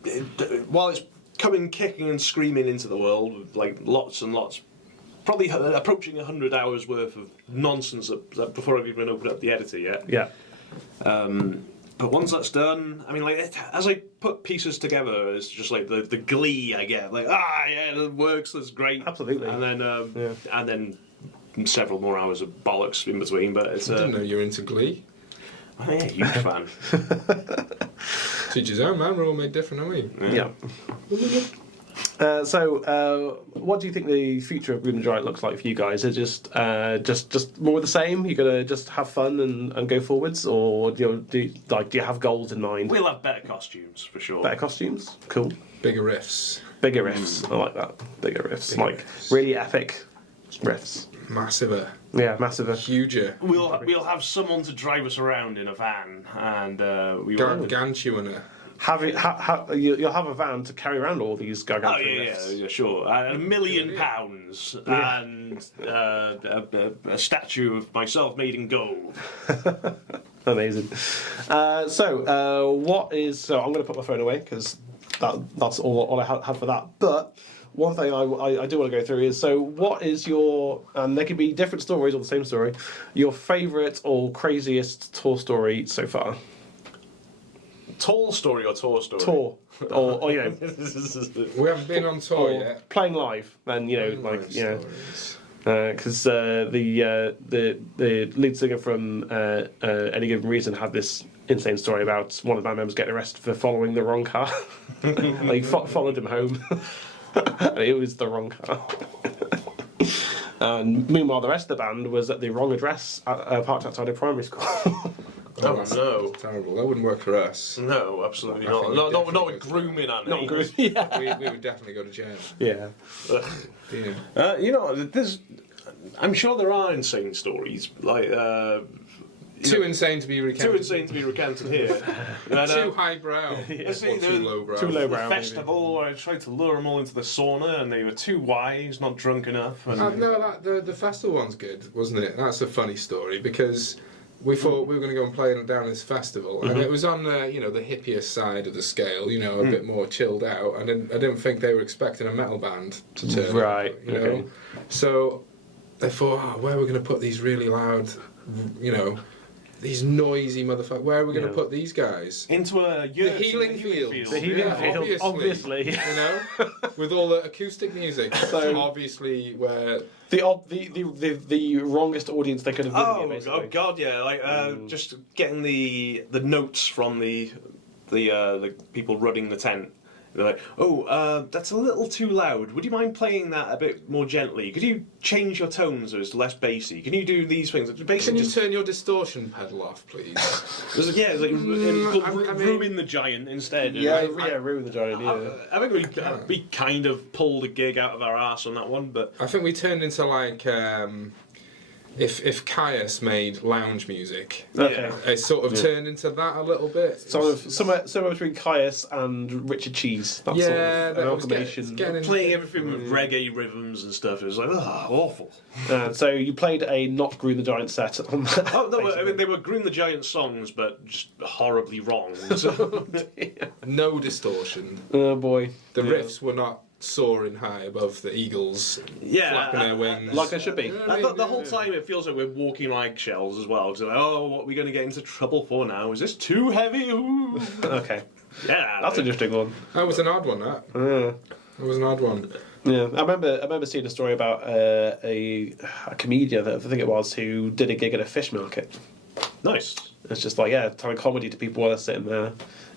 while it's coming kicking and screaming into the world with like lots and lots, probably approaching 100 hours worth of nonsense before I've even opened up the editor yet. Yeah. But once that's done, I mean, like as I put pieces together, it's just like the glee I get. Like, yeah, it works. That's great. Absolutely. And then several more hours of bollocks in between. But it's I didn't know you were into Glee. oh, yeah, huge fan. Teach his own, man. We're all made different, aren't we? Yeah. What do you think the future of Groom the Giant looks like for you guys? Is it just more of the same? You're gonna just have fun and go forwards, or do you have goals in mind? We'll have better costumes for sure. Better costumes, cool. Bigger riffs. Bigger riffs, I like that. Bigger riffs, like really epic riffs. Massiver. Yeah, massive. Huger. We'll have someone to drive us around in a van, and we will. Gargantuaner. You'll have a van to carry around all these Oh gargantuan yeah, riffs. yeah, sure. And £1 million, and a statue of myself made in gold. Amazing. So I'm going to put my phone away because that's all I had for that. But one thing I do want to go through is, so what is your, and there can be different stories or the same story, your favourite or craziest tour story so far? Tall story or tour story? Tour. Or you know, We haven't been on tour or yet. playing live, and you know, like, you know. Because the lead singer from Any Given Reason had this insane story about one of the band members getting arrested for following the wrong car. Like, followed him home. And it was the wrong car. And meanwhile, the rest of the band was at the wrong address, parked outside a primary school. Oh, that's no. terrible. That wouldn't work for us. No, absolutely I not. think No, we'd not definitely with go to- grooming our Not names. good. Yeah. We would definitely go to jail. Yeah. Yeah. You know, I'm sure there are insane stories, like Too insane to be recounted. too insane to be recounted here. And, Too highbrow. Or see, too lowbrow. Too lowbrow. the festival where I tried to lure them all into the sauna, and they were too wise, not drunk enough. And No, the festival one's good, wasn't it? That's a funny story because we thought we were going to go and play down this festival, and it was on the the hippiest side of the scale, a bit more chilled out. I didn't think they were expecting a metal band to turn Right, up, okay. So they thought, where are we going to put these really loud, these noisy motherfuckers? Where are we going to put these guys? into a yurt, The healing in fields. The healing Yeah, field, obviously. with all the acoustic music. So obviously, where The wrongest audience they could have given you, basically. Oh god, yeah! Like just getting the notes from the people running the tent. They're like, that's a little too loud. Would you mind playing that a bit more gently? Could you change your tones so it's less bassy? Can you do these things? Basically, can you turn your distortion pedal off, please? It's like Ruin the Giant instead. Ruin the Giant, yeah. I think we kind of pulled a gig out of our arse on that one, but I think we turned into like if Caius made lounge music, Okay. it sort of turned into that a little bit. Sort of somewhere between Caius and Richard Cheese. That sort of that was amalgamation. getting Playing everything with reggae rhythms and stuff, it was like, awful. So you played a not Groom the Giant set on that. Oh, no, I mean, they were Groom the Giant songs, but just horribly wrong. So. no distortion. Oh boy. The riffs were not soaring high above the eagles, flapping their wings. Like they should be. The whole time it feels like we're walking on eggshells as well. Because like, what are we going to get into trouble for now? Is this too heavy? Ooh. Okay. Yeah, That's an interesting one. That was an odd one, that. That was an odd one. Yeah, I remember seeing a story about a comedian, I think it was, who did a gig at a fish market. Nice. It's just like, telling comedy to people while they're sitting there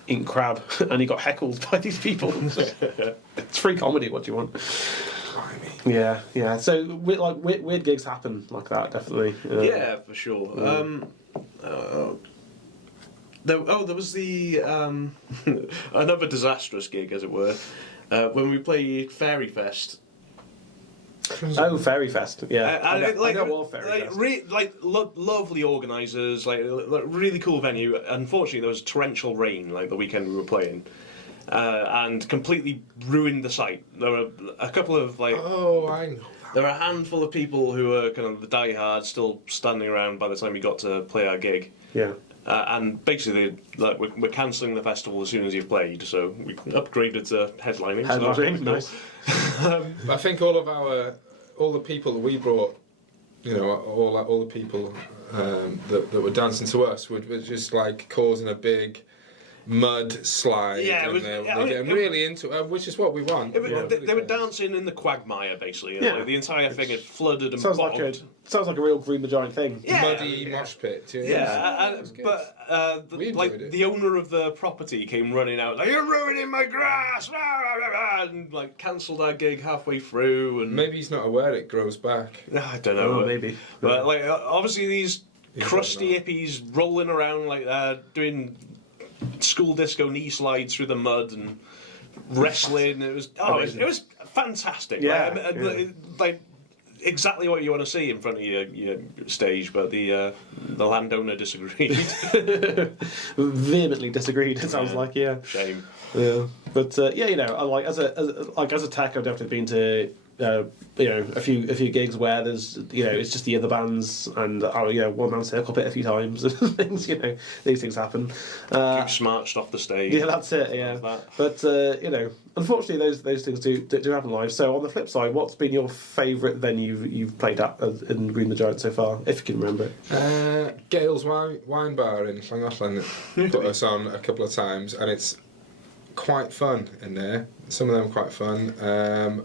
eating crab, and he got heckled by these people. It's free comedy. What do you want? Blimey. Yeah. So weird gigs happen like that, definitely. Yeah, for sure. There was the another disastrous gig, as it were, when we played Fairy Fest. Oh, Fairy Fest. Yeah, I know all Fairy Fest. Lovely organisers, like really cool venue. Unfortunately, there was torrential rain like the weekend we were playing, and completely ruined the site. There were a couple of I know. There were a handful of people who were kind of the diehards still standing around by the time we got to play our gig. Yeah. And basically, we're cancelling the festival as soon as you've played, so we upgraded to headlining. Headlining, nice. I think all the people that we brought, all the people that were dancing to us were just like causing a big mud slide. Yeah, they're getting really into it, which is what we want. They were dancing in the quagmire, basically. Yeah. The entire thing had flooded and Sounds bogged. like a real Groom the Giant thing. Yeah. Muddy mosh pit. The owner of the property came running out like, "You're ruining my grass!" and like cancelled our gig halfway through. And Maybe he's not aware it grows back. I don't know. Oh, maybe. But like, obviously these crusty hippies rolling around like doing school disco knee slides through the mud and wrestling. It was fantastic. Like exactly what you want to see in front of your stage, but the landowner disagreed. Vehemently disagreed. It sounds like Shame. Yeah, but as a tech, I've definitely been to a few gigs where there's it's just the other bands and one man circle pit a few times and things. These things happen. Goose marched off the stage. Yeah, that's it. Yeah, but unfortunately, those things do happen live. So on the flip side, what's been your favourite venue you've played at in Groom the Giant so far, if you can remember it? Gale's Wine Bar in Llangollen put us on a couple of times, and it's quite fun in there. Some of them are quite fun.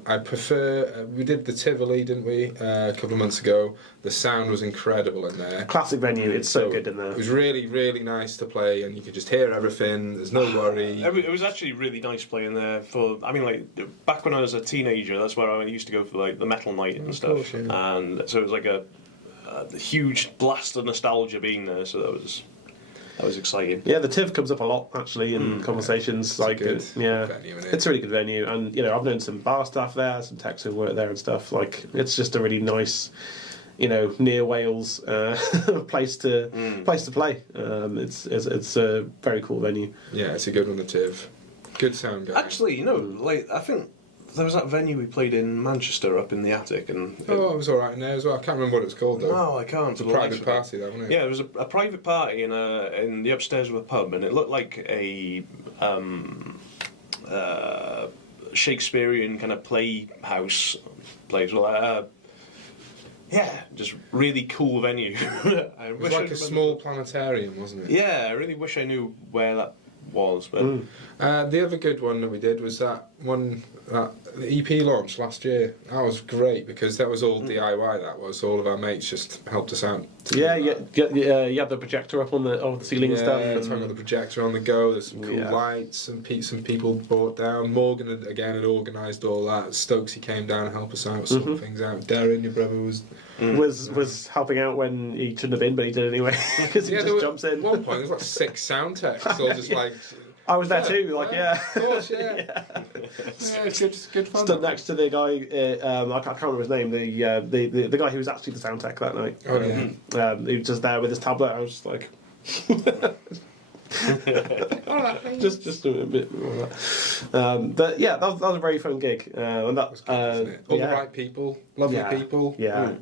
I prefer. We did the Tivoli, didn't we? A couple of months ago. The sound was incredible in there. Classic venue. It's so good in there. It was really, really nice to play, and you could just hear everything. There's no worry. It was actually really nice playing there. Back when I was a teenager, that's where I used to go for like the metal night and stuff. Course, yeah. And so it was like a huge blast of nostalgia being there. So that was exciting. Yeah, the TIV comes up a lot actually in conversations. It's a good venue, it's a really good venue, and I've known some bar staff there, some techs who work there and stuff. Like, it's just a really nice, near Wales place to play. It's a very cool venue. Yeah, it's a good one. The TIV, good sound guy. Actually, I think there was that venue we played in Manchester up in the attic, and it was all right in there as well. I can't remember what it was called though. No, I can't. It's a private party, though, wasn't it? Yeah, it was a private party in the upstairs of a pub, and it looked like a Shakespearean kind of playhouse place. Just really cool venue. It was like a small planetarium, wasn't it? Yeah, I really wish I knew where that was. But the other good one that we did was that one that the EP launch last year. That was great because that was all DIY. That was all of our mates just helped us out. You had the projector up on the ceiling and stuff. Yeah, got the projector on the go. There's some cool lights and some people brought down. Morgan had organised all that. Stokesy came down and helped us out, sort things out. Darren, your brother, was helping out when he shouldn't have been, but he did anyway because he just jumps in. At one point, there was like 6 sound techs, all just like. I was there too. Like, yeah. Of course, yeah. Yeah, it's good fun. Stood next to the guy. I can't remember his name. The guy who was actually the sound tech that night. Oh yeah. He was just there with his tablet. I was just like. just doing a bit more of that. But yeah, that was a very fun gig. And that It's good, isn't it? All the right people, lovely people. Yeah.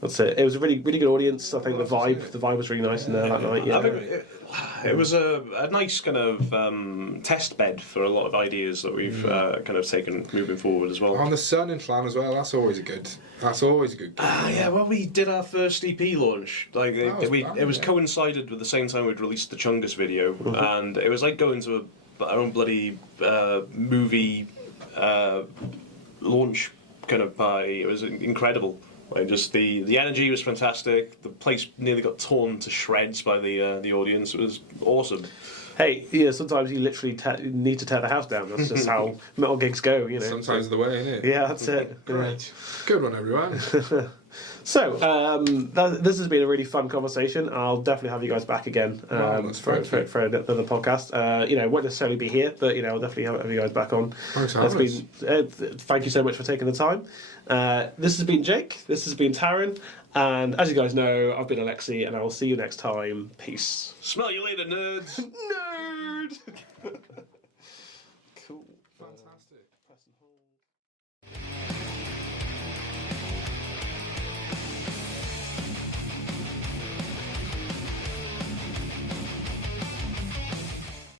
That's it. It was a really, really good audience. I think the vibe was really nice in there that night. Yeah. I think it was a nice kind of test bed for a lot of ideas that we've kind of taken moving forward as well. On the Sun in Flan as well. That's always a good. Gig. Yeah, well, we did our first EP launch. Like it was coincided with the same time we'd released the Chungus video, and it was like going to our own bloody movie launch kind of party. It was incredible. Like just the energy was fantastic. The place nearly got torn to shreds by the audience. It was awesome. Hey, sometimes you literally need to tear the house down. That's just how metal gigs go, Sometimes the way, isn't it? Yeah, that's it. Great. Good one, everyone. So, this has been a really fun conversation. I'll definitely have you guys back again for another podcast. Won't necessarily be here, but I'll definitely have you guys back on. Thanks for having us. Thank you so much for taking the time. This has been Jake. This has been Taryn. And as you guys know, I've been Alexi, and I will see you next time. Peace. Smell you later, nerds. Nerd!